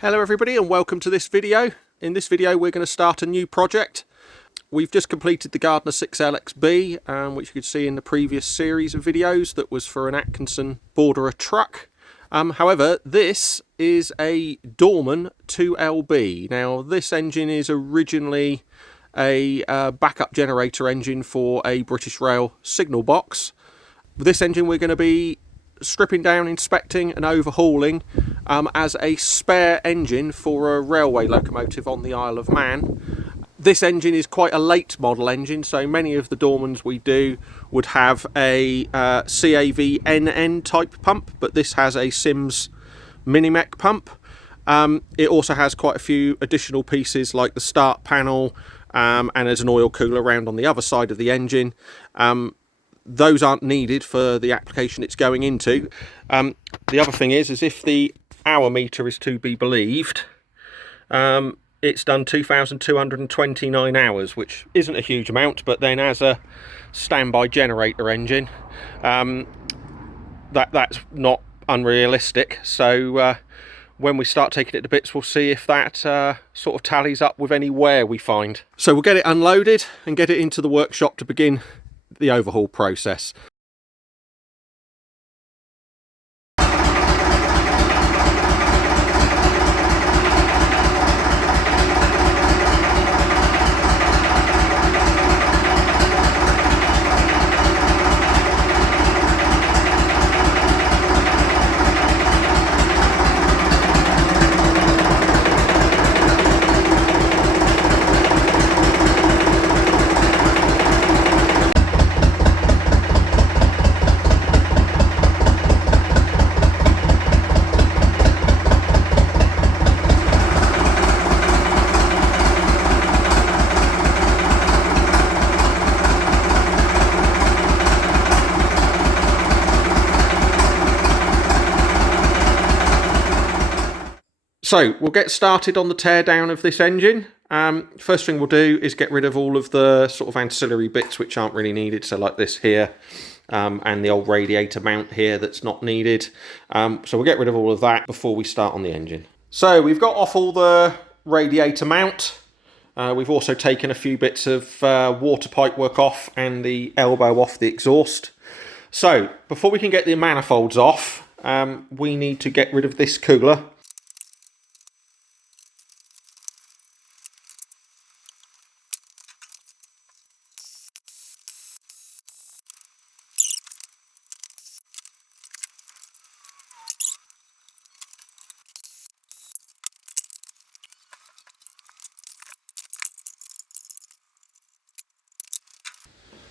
Hello everybody and welcome to this video. In this video we're going to start a new project. We've just completed the Gardner 6LXB, which you could see in the previous series of videos that was for an Atkinson Borderer truck. However, this is a Dorman 2LB. Now this engine is originally a backup generator engine for a British Rail signal box. With this engine we're going to be stripping down, inspecting and overhauling as a spare engine for a railway locomotive on the Isle of Man. This engine is quite a late model engine, so many of the Dormans we do would have a CAV-NN type pump, but this has a Sims Minimec pump. It also has quite a few additional pieces like the start panel, and there's an oil cooler around on the other side of the engine. Those aren't needed for the application it's going into. The other thing is if the hour meter is to be believed, it's done 2,229 hours, which isn't a huge amount, but then as a standby generator engine, that's not unrealistic. So when we start taking it to bits, we'll see if that sort of tallies up with any wear we find. So we'll get it unloaded and get it into the workshop to begin the overhaul process. So we'll get started on the teardown of this engine. First thing we'll do is get rid of all of the sort of ancillary bits which aren't really needed, so like this here, and the old radiator mount here that's not needed. So we'll get rid of all of that before we start on the engine. So we've got off all the radiator mount. We've also taken a few bits of water pipe work off and the elbow off the exhaust. So before we can get the manifolds off, we need to get rid of this cooler.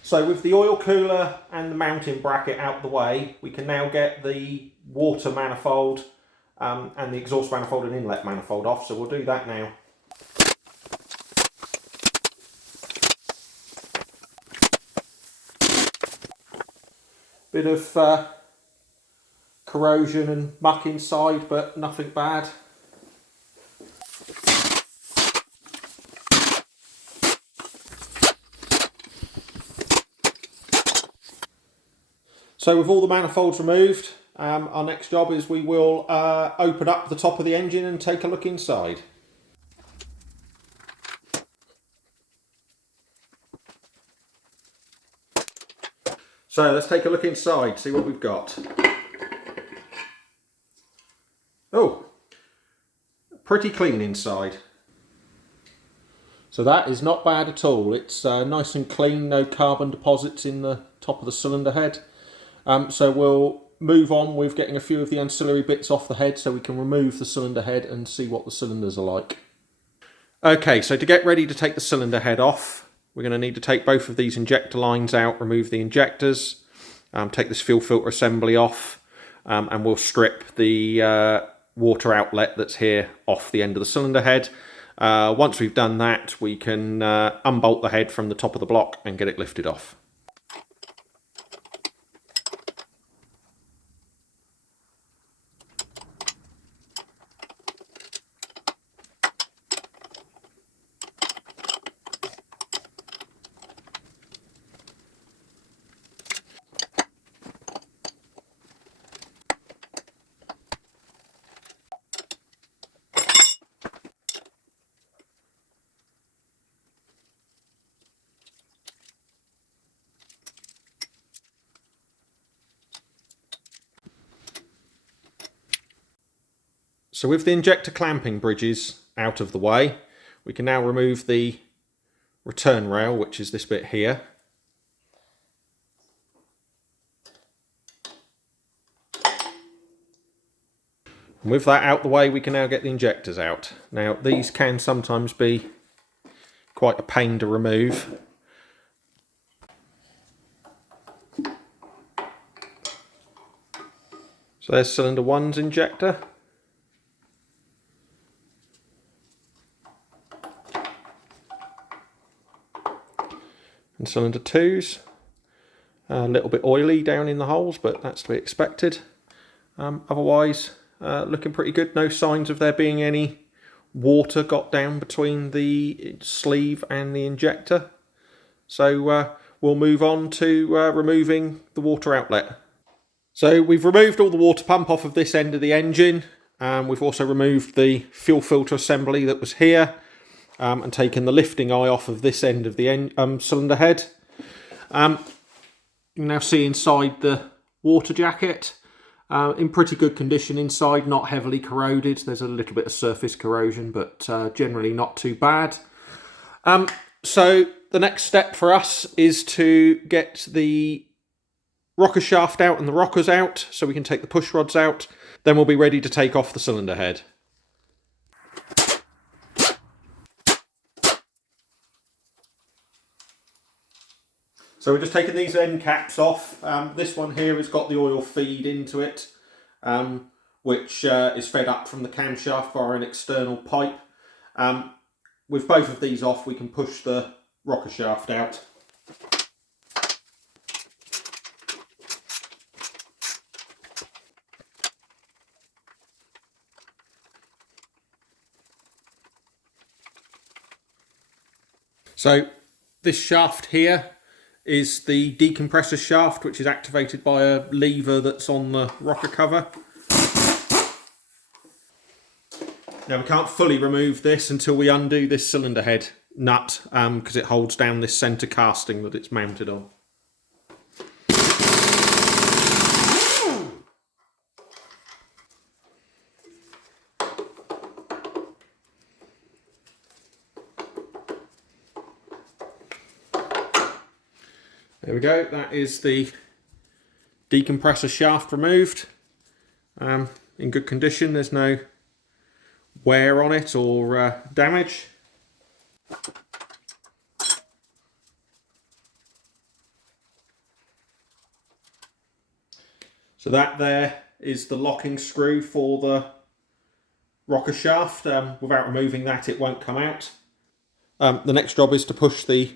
So with the oil cooler and the mounting bracket out the way, we can now get the water manifold and the exhaust manifold and inlet manifold off. So we'll do that now. Bit of corrosion and muck inside, but nothing bad. So with all the manifolds removed, our next job is we will open up the top of the engine and take a look inside. So let's take a look inside, see what we've got. Oh, pretty clean inside. So that is not bad at all. It's nice and clean, no carbon deposits in the top of the cylinder head. So we'll move on with getting a few of the ancillary bits off the head so we can remove the cylinder head and see what the cylinders are like. Okay, so to get ready to take the cylinder head off, we're going to need to take both of these injector lines out, remove the injectors, take this fuel filter assembly off, and we'll strip the water outlet that's here off the end of the cylinder head. Once we've done that, we can unbolt the head from the top of the block and get it lifted off. So with the injector clamping bridges out of the way, we can now remove the return rail, which is this bit here. And with that out the way, we can now get the injectors out. Now, these can sometimes be quite a pain to remove. So there's cylinder 1's injector. And cylinder 2's. A little bit oily down in the holes, but that's to be expected. Otherwise, looking pretty good. No signs of there being any water got down between the sleeve and the injector. So we'll move on to removing the water outlet. So we've removed all the water pump off of this end of the engine. We've also removed the fuel filter assembly that was here, and taken the lifting eye off of this end of the cylinder head. You can now see inside the water jacket. In pretty good condition inside, not heavily corroded. There's a little bit of surface corrosion, but generally not too bad. So the next step for us is to get the rocker shaft out and the rockers out, so we can take the push rods out. Then we'll be ready to take off the cylinder head. So we're just taking these end caps off. This one here has got the oil feed into it, which is fed up from the camshaft via an external pipe. With both of these off, we can push the rocker shaft out. So this shaft here is the decompressor shaft, which is activated by a lever that's on the rocker cover. Now we can't fully remove this until we undo this cylinder head nut, because it holds down this centre casting that it's mounted on. There we go, that is the decompressor shaft removed. In good condition, there's no wear on it or damage. So that there is the locking screw for the rocker shaft. Without removing that, it won't come out. The next job is to push the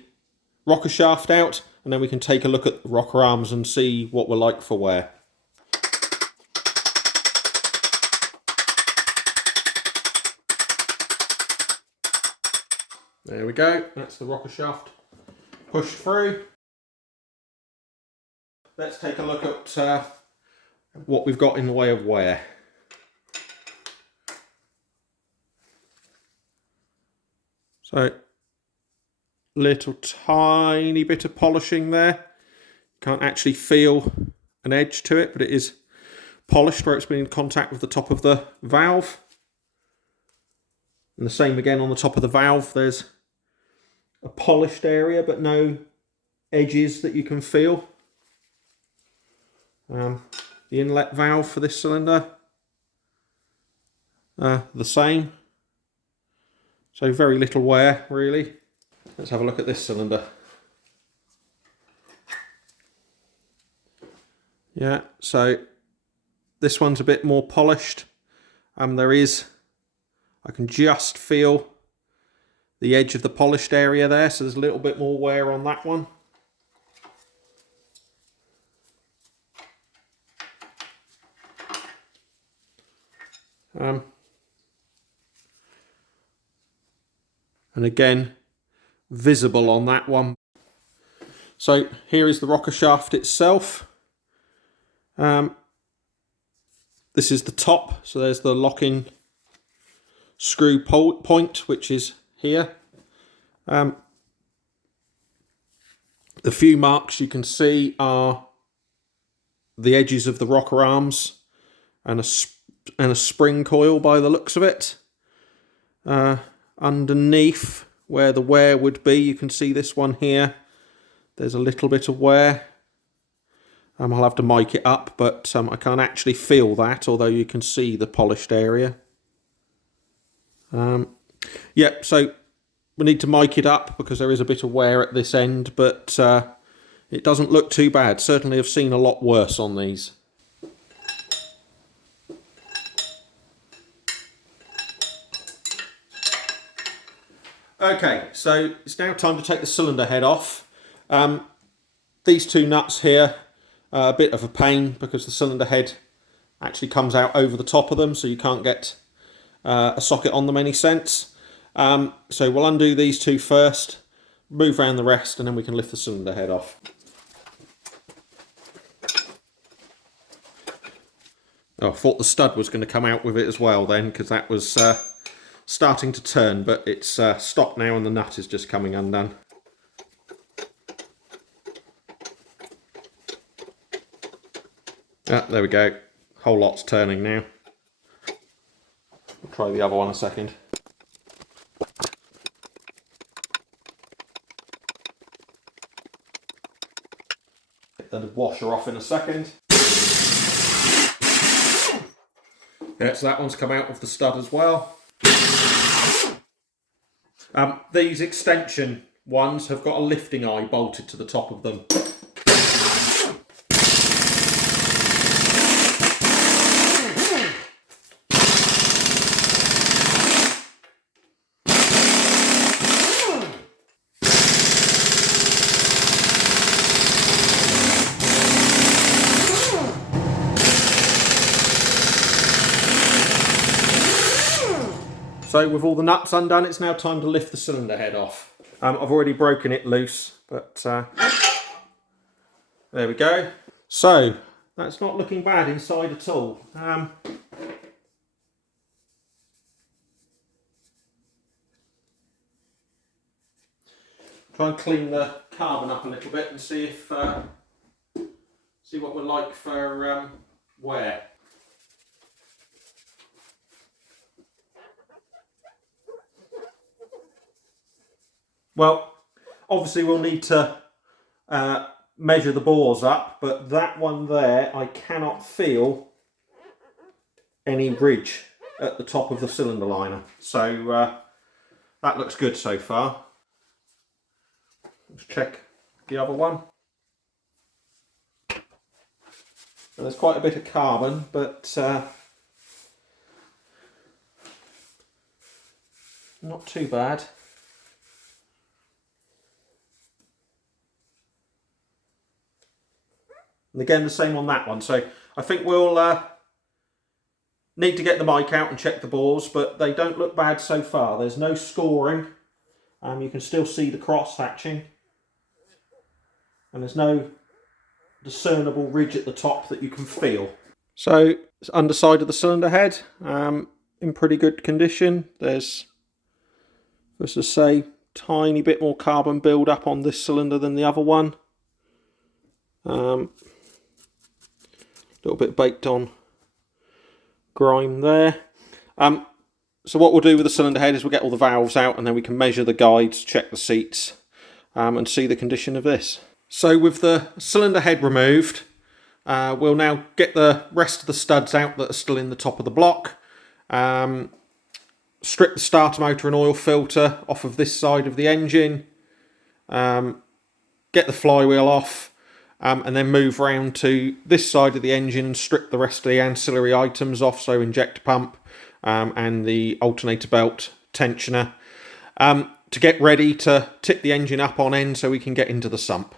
rocker shaft out, and then we can take a look at the rocker arms and see what we're like for wear. There we go, that's the rocker shaft pushed through. Let's take a look at what we've got in the way of wear. So, little tiny bit of polishing there. Can't actually feel an edge to it, but it is polished where it's been in contact with the top of the valve. And the same again on the top of the valve. There's a polished area, but no edges that you can feel. The inlet valve for this cylinder, the same. So very little wear, really. Let's have a look at this cylinder. Yeah, so this one's a bit more polished. I can just feel the edge of the polished area there, so there's a little bit more wear on that one. And again, visible on that one. So here is the rocker shaft itself. This is the top, so there's the locking screw point, which is here. The few marks you can see are the edges of the rocker arms. and a spring coil by the looks of it. Underneath where the wear would be, you can see this one here. There's a little bit of wear. I'll have to mic it up, but I can't actually feel that, although you can see the polished area. Yep, so we need to mic it up because there is a bit of wear at this end, but it doesn't look too bad. Certainly I've seen a lot worse on these. Okay, so it's now time to take the cylinder head off. These two nuts here are a bit of a pain because the cylinder head actually comes out over the top of them, so you can't get a socket on them any sense. So we'll undo these two first, move around the rest, and then we can lift the cylinder head off. Oh, I thought the stud was going to come out with it as well then, because that was starting to turn, but it's stopped now and the nut is just coming undone. Ah, there we go. Whole lot's turning now. I'll try the other one a second. Get the washer off in a second. Yeah, so that one's come out with the stud as well. These extension ones have got a lifting eye bolted to the top of them. So with all the nuts undone, it's now time to lift the cylinder head off. I've already broken it loose, but there we go. So that's not looking bad inside at all. Try and clean the carbon up a little bit and see if see what we're like for wear. Well, obviously we'll need to measure the bores up, but that one there, I cannot feel any ridge at the top of the cylinder liner. So that looks good so far. Let's check the other one. And there's quite a bit of carbon, but not too bad. And again, the same on that one. So I think we'll need to get the mic out and check the bores, but they don't look bad so far. There's no scoring. You can still see the cross hatching. And there's no discernible ridge at the top that you can feel. So it's underside of the cylinder head, in pretty good condition. There's, let's just say, tiny bit more carbon build up on this cylinder than the other one. Little bit baked on grime there. So what we'll do with the cylinder head is we'll get all the valves out and then we can measure the guides, check the seats, and see the condition of this. So with the cylinder head removed, we'll now get the rest of the studs out that are still in the top of the block. Strip the starter motor and oil filter off of this side of the engine. Get the flywheel off. And then move round to this side of the engine and strip the rest of the ancillary items off, so injector pump and the alternator belt tensioner, to get ready to tip the engine up on end so we can get into the sump.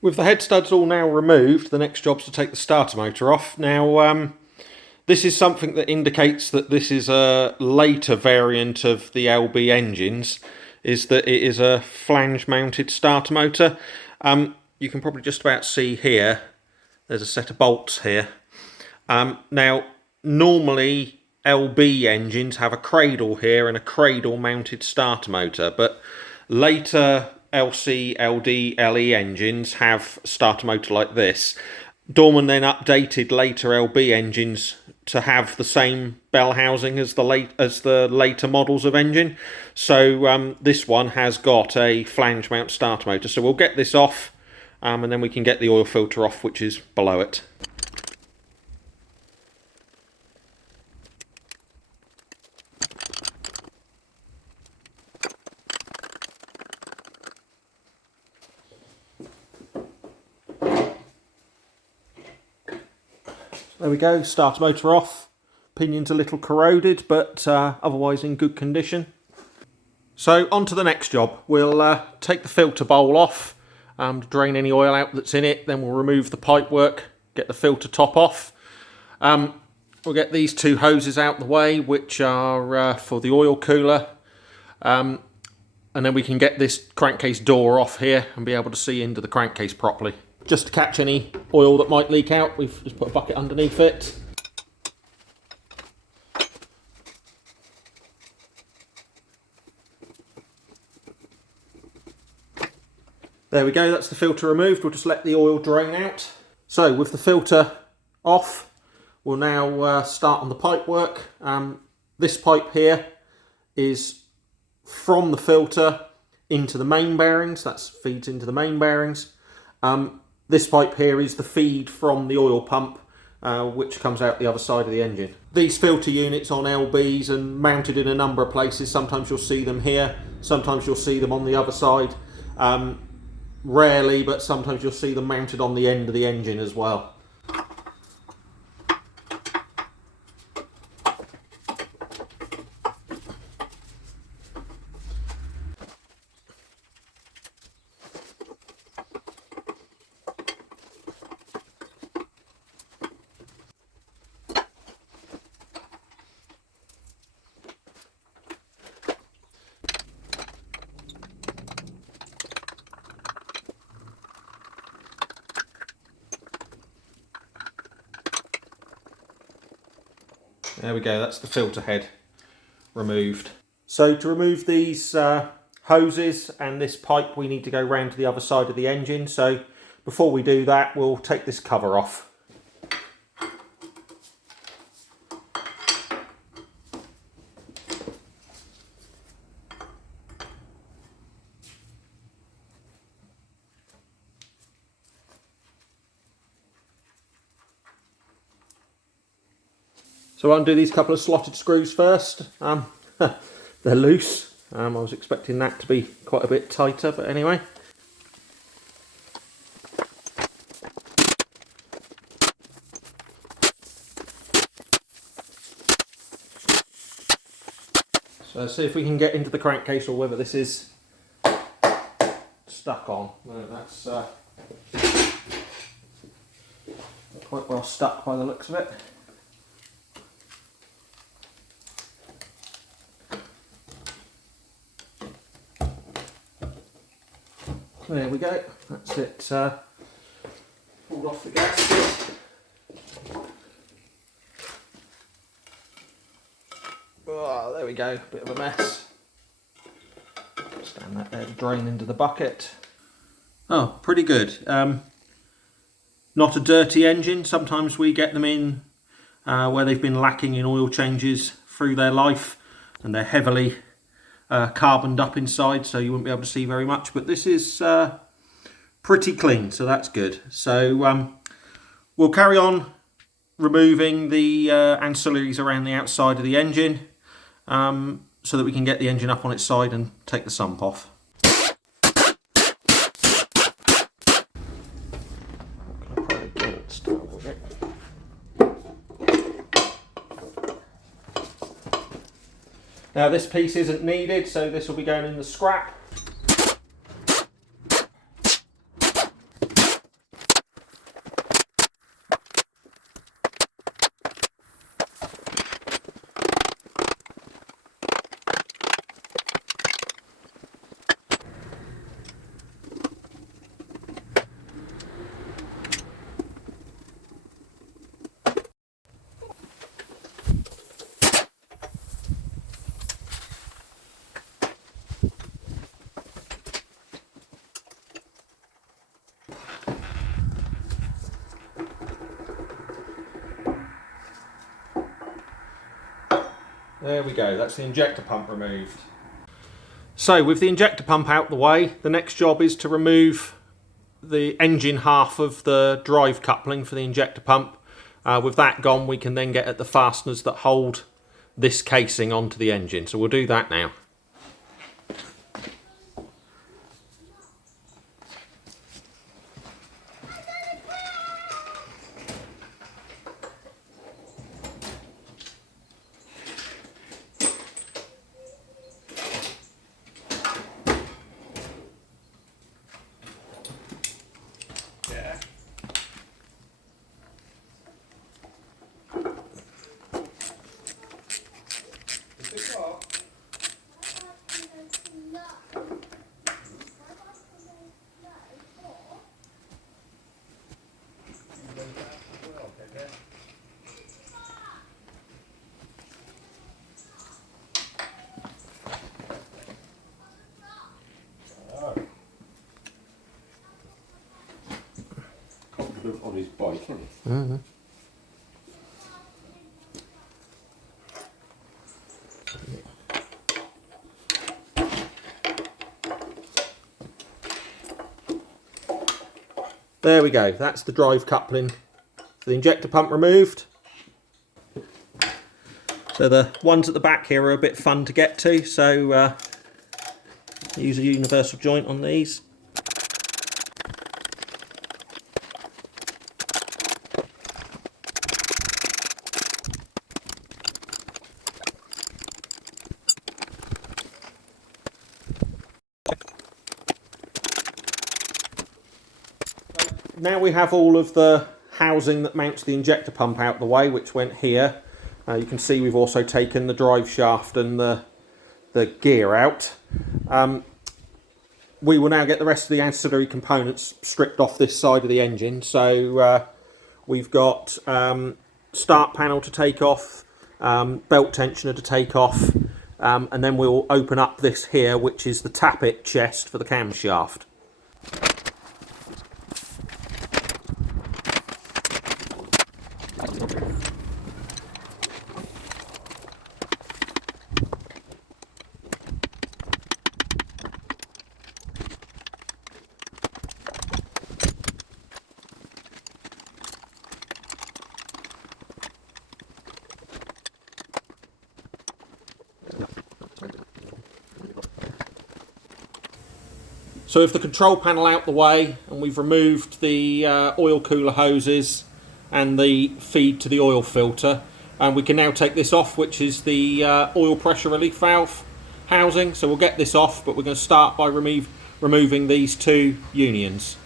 With the head studs all now removed, the next job's to take the starter motor off. Now, this is something that indicates that this is a later variant of the LB engines, is that it is a flange mounted starter motor. You can probably just about see here, there's a set of bolts here. Now, normally LB engines have a cradle here and a cradle mounted starter motor, but later LC, LD, LE engines have a starter motor like this. Dorman then updated later LB engines to have the same bell housing as the later models of engine. So this one has got a flange mount starter motor. So we'll get this off, and then we can get the oil filter off, which is below it. There we go, starter motor off. Pinion's a little corroded, but otherwise in good condition. So on to the next job. We'll take the filter bowl off, drain any oil out that's in it, then we'll remove the pipework, get the filter top off. We'll get these two hoses out the way, which are for the oil cooler. And then we can get this crankcase door off here and be able to see into the crankcase properly. Just to catch any oil that might leak out, we've just put a bucket underneath it. There we go, that's the filter removed. We'll just let the oil drain out. So with the filter off, we'll now start on the pipe work. This pipe here is from the filter into the main bearings. That feeds into the main bearings. This pipe here is the feed from the oil pump, which comes out the other side of the engine. These filter units on LBs and mounted in a number of places. Sometimes you'll see them here, sometimes you'll see them on the other side. Rarely, but sometimes you'll see them mounted on the end of the engine as well. There we go, that's the filter head removed. So to remove these hoses and this pipe, we need to go round to the other side of the engine. So before we do that, we'll take this cover off. So I'll undo these couple of slotted screws first. They're loose. I was expecting that to be quite a bit tighter, but anyway. So let's see if we can get into the crankcase or whether this is stuck on. No, that's quite well stuck by the looks of it. There we go, that's it pulled off the gasket. Oh, there we go, bit of a mess. Stand that there to drain into the bucket. Oh, pretty good. Not a dirty engine. Sometimes we get them in where they've been lacking in oil changes through their life and they're heavily carboned up inside, so you wouldn't be able to see very much, but this is pretty clean, so that's good. So we'll carry on removing the ancillaries around the outside of the engine so that we can get the engine up on its side and take the sump off. Now this piece isn't needed, so this will be going in the scrap. There we go, that's the injector pump removed. So with the injector pump out the way, the next job is to remove the engine half of the drive coupling for the injector pump. With that gone, we can then get at the fasteners that hold this casing onto the engine. So we'll do that now. On his bike, isn't he? Mm-hmm. There we go, that's the drive coupling for the injector pump removed. So the ones at the back here are a bit fun to get to, so use a universal joint on these. Now we have all of the housing that mounts the injector pump out the way, which went here. You can see we've also taken the drive shaft and the gear out. We will now get the rest of the ancillary components stripped off this side of the engine. So we've got start panel to take off, belt tensioner to take off, and then we'll open up this here, which is the tappet chest for the camshaft. So with the control panel out the way, and we've removed the oil cooler hoses and the feed to the oil filter, and we can now take this off, which is the oil pressure relief valve housing. So we'll get this off, but we're going to start by removing these two unions.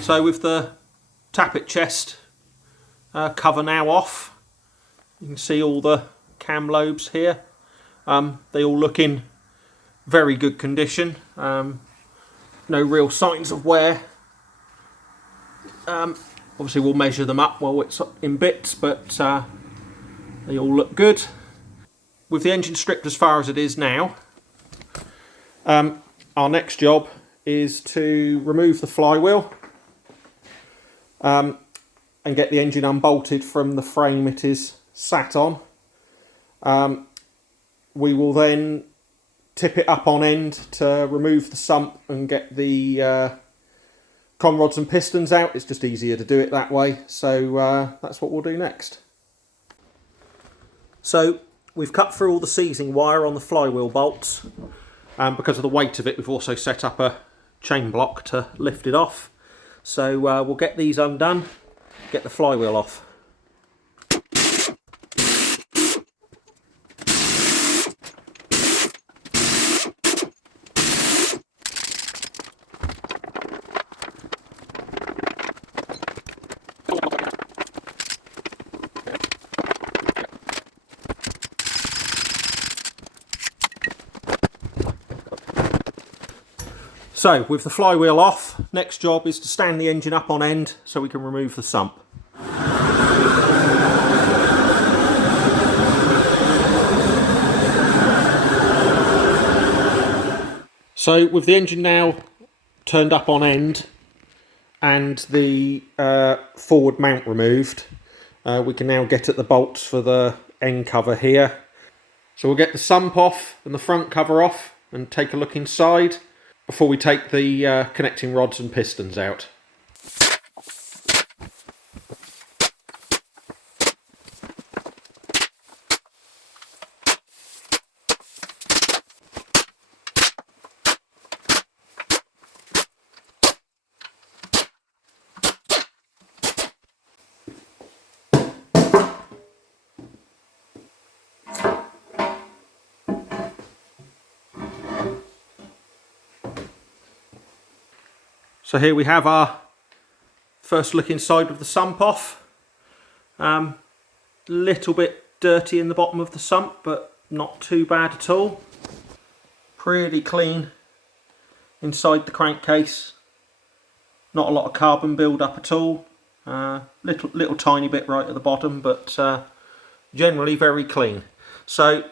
So with the tappet chest cover now off, you can see all the cam lobes here. They all look in very good condition. No real signs of wear. Obviously we'll measure them up while it's in bits, but they all look good. With the engine stripped as far as it is now, our next job is to remove the flywheel. And get the engine unbolted from the frame it is sat on. We will then tip it up on end to remove the sump and get the con rods and pistons out. It's just easier to do it that way, so that's what we'll do next. So we've cut through all the seizing wire on the flywheel bolts. Because of the weight of it, we've also set up a chain block to lift it off. So we'll get these undone, get the flywheel off. So with the flywheel off, next job is to stand the engine up on end so we can remove the sump. So with the engine now turned up on end and the forward mount removed, we can now get at the bolts for the end cover here. So we'll get the sump off and the front cover off and take a look inside before we take the connecting rods and pistons out. So here we have our first look inside with the sump off. Little bit dirty in the bottom of the sump, but not too bad at all. Pretty clean inside the crankcase. Not a lot of carbon build up at all. Little tiny bit right at the bottom, but generally very clean. So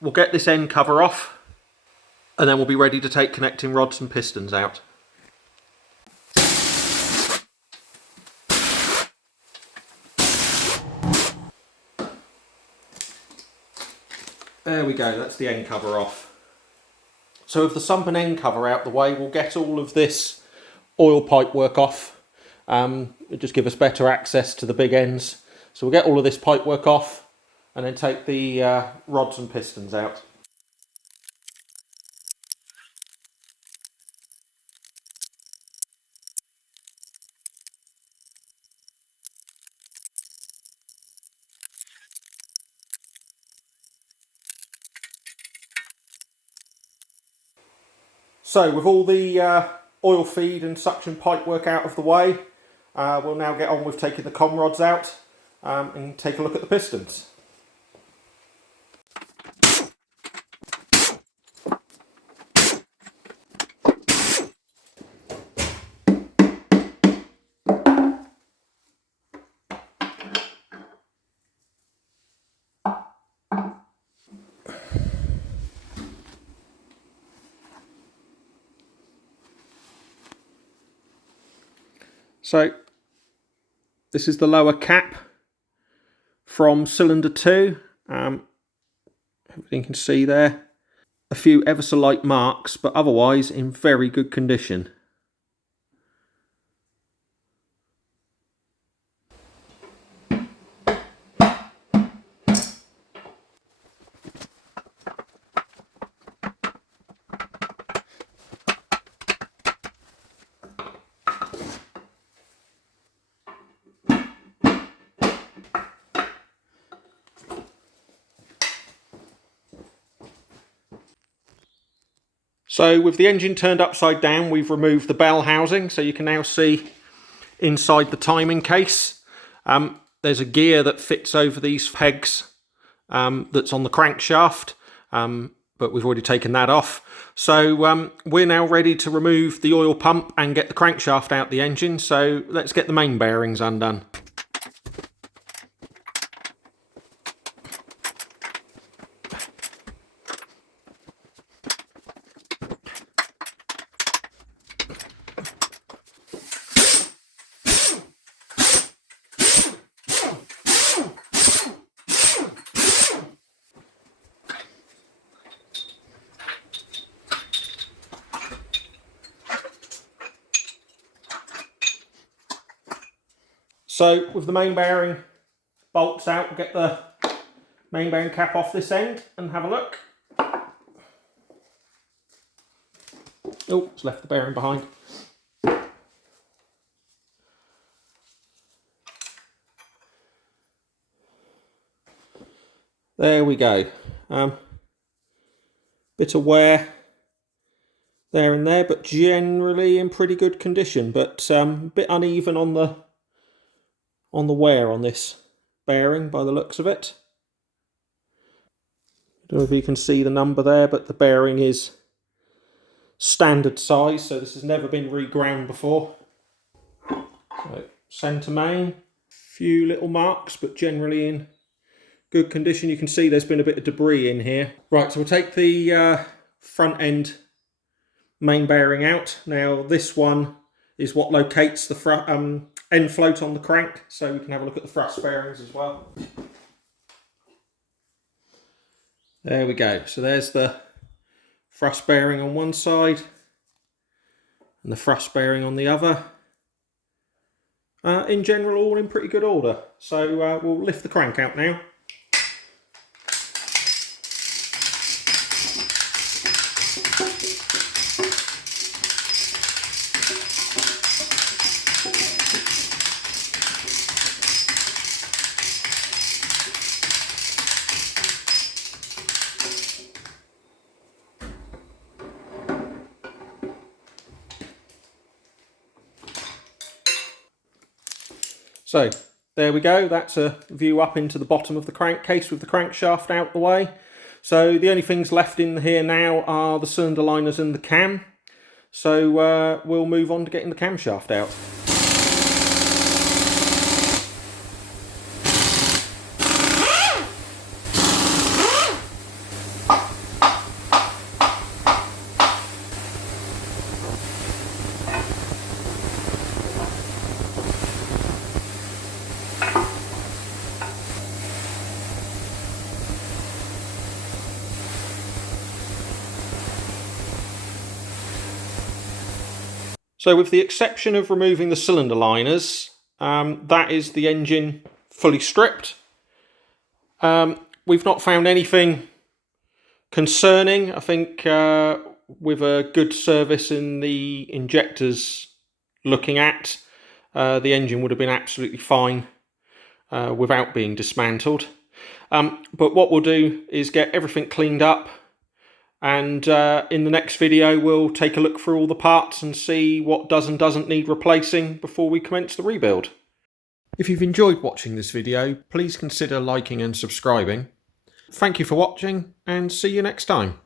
we'll get this end cover off and then we'll be ready to take connecting rods and pistons out. There we go, that's the end cover off. So with the sump and end cover out the way, we'll get all of this oil pipe work off. It'll just give us better access to the big ends. So we'll get all of this pipe work off and then take the rods and pistons out. So with all the oil feed and suction pipe work out of the way, we'll now get on with taking the com rods out and take a look at the pistons. So this is the lower cap from cylinder 2. Everything you can see there. A few ever so light marks, but otherwise in very good condition. So with the engine turned upside down, we've removed the bell housing, so you can now see inside the timing case. There's a gear that fits over these pegs that's on the crankshaft, but we've already taken that off. So we're now ready to remove the oil pump and get the crankshaft out the engine, so let's get the main bearings undone. So with the main bearing bolts out, we'll get the main bearing cap off this end and have a look. Oh, it's left the bearing behind. There we go. Bit of wear there and there, but generally in pretty good condition, but a bit uneven on the wear on this bearing by the looks of it. I don't know if you can see the number there, but the bearing is standard size, so this has never been reground before. So centre main, few little marks, but generally in good condition. You can see there's been a bit of debris in here. Right, so we'll take the front end main bearing out. Now this one is what locates the end float on the crank, so we can have a look at the thrust bearings as well. There we go. So there's the thrust bearing on one side and the thrust bearing on the other. In general, all in pretty good order. So we'll lift the crank out now. So there we go, that's a view up into the bottom of the crankcase with the crankshaft out the way. So the only things left in here now are the cylinder liners and the cam. So we'll move on to getting the camshaft out. So with the exception of removing the cylinder liners, that is the engine fully stripped. We've not found anything concerning. I think with a good service in the injectors looking at, the engine would have been absolutely fine without being dismantled. But what we'll do is get everything cleaned up, and in the next video we'll take a look through all the parts and see what does and doesn't need replacing before we commence the rebuild. If you've enjoyed watching this video, please consider liking and subscribing. Thank you for watching, and see you next time.